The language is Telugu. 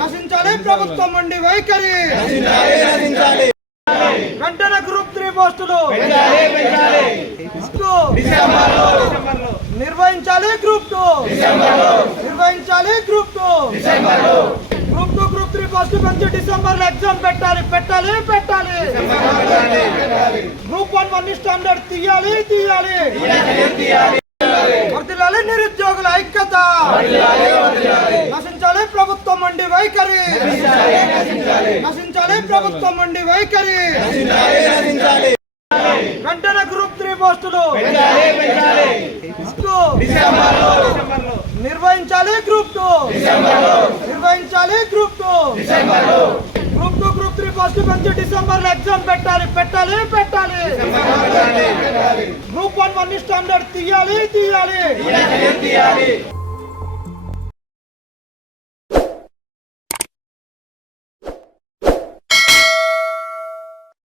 నశించాలి ప్రభుత్వం ఉండి వైఖరి వెంటనే గ్రూప్ 3 పోస్టులు నిర్వహించాలి గ్రూప్ 2 నిర్వహించాలి గ్రూప్ 2 గ్రూప్ 3 పోస్టులు పెంచి డిసెంబర్ లో ఎగ్జామ్ పెట్టాలి గ్రూప్ 1 స్టాండర్డ్ తీయాలి వర్ధిల్లాలి నిరుద్యోగుల ఐక్యత నశించాలి ప్రభుత్వం ఉండి వైఖరి నశించాలి ప్రభుత్వం ఉండి వైఖరి వెంటనే గ్రూప్ 3 పోస్టులు నిర్వహించాలి గ్రూప్ 2 నిర్వహించాలి గ్రూప్ 3 పోస్టులు పెంచి డిసెంబర్ లో ఎగ్జామ్ పెట్టాలి గ్రూప్ 1 స్టాండర్డ్ తీయాలి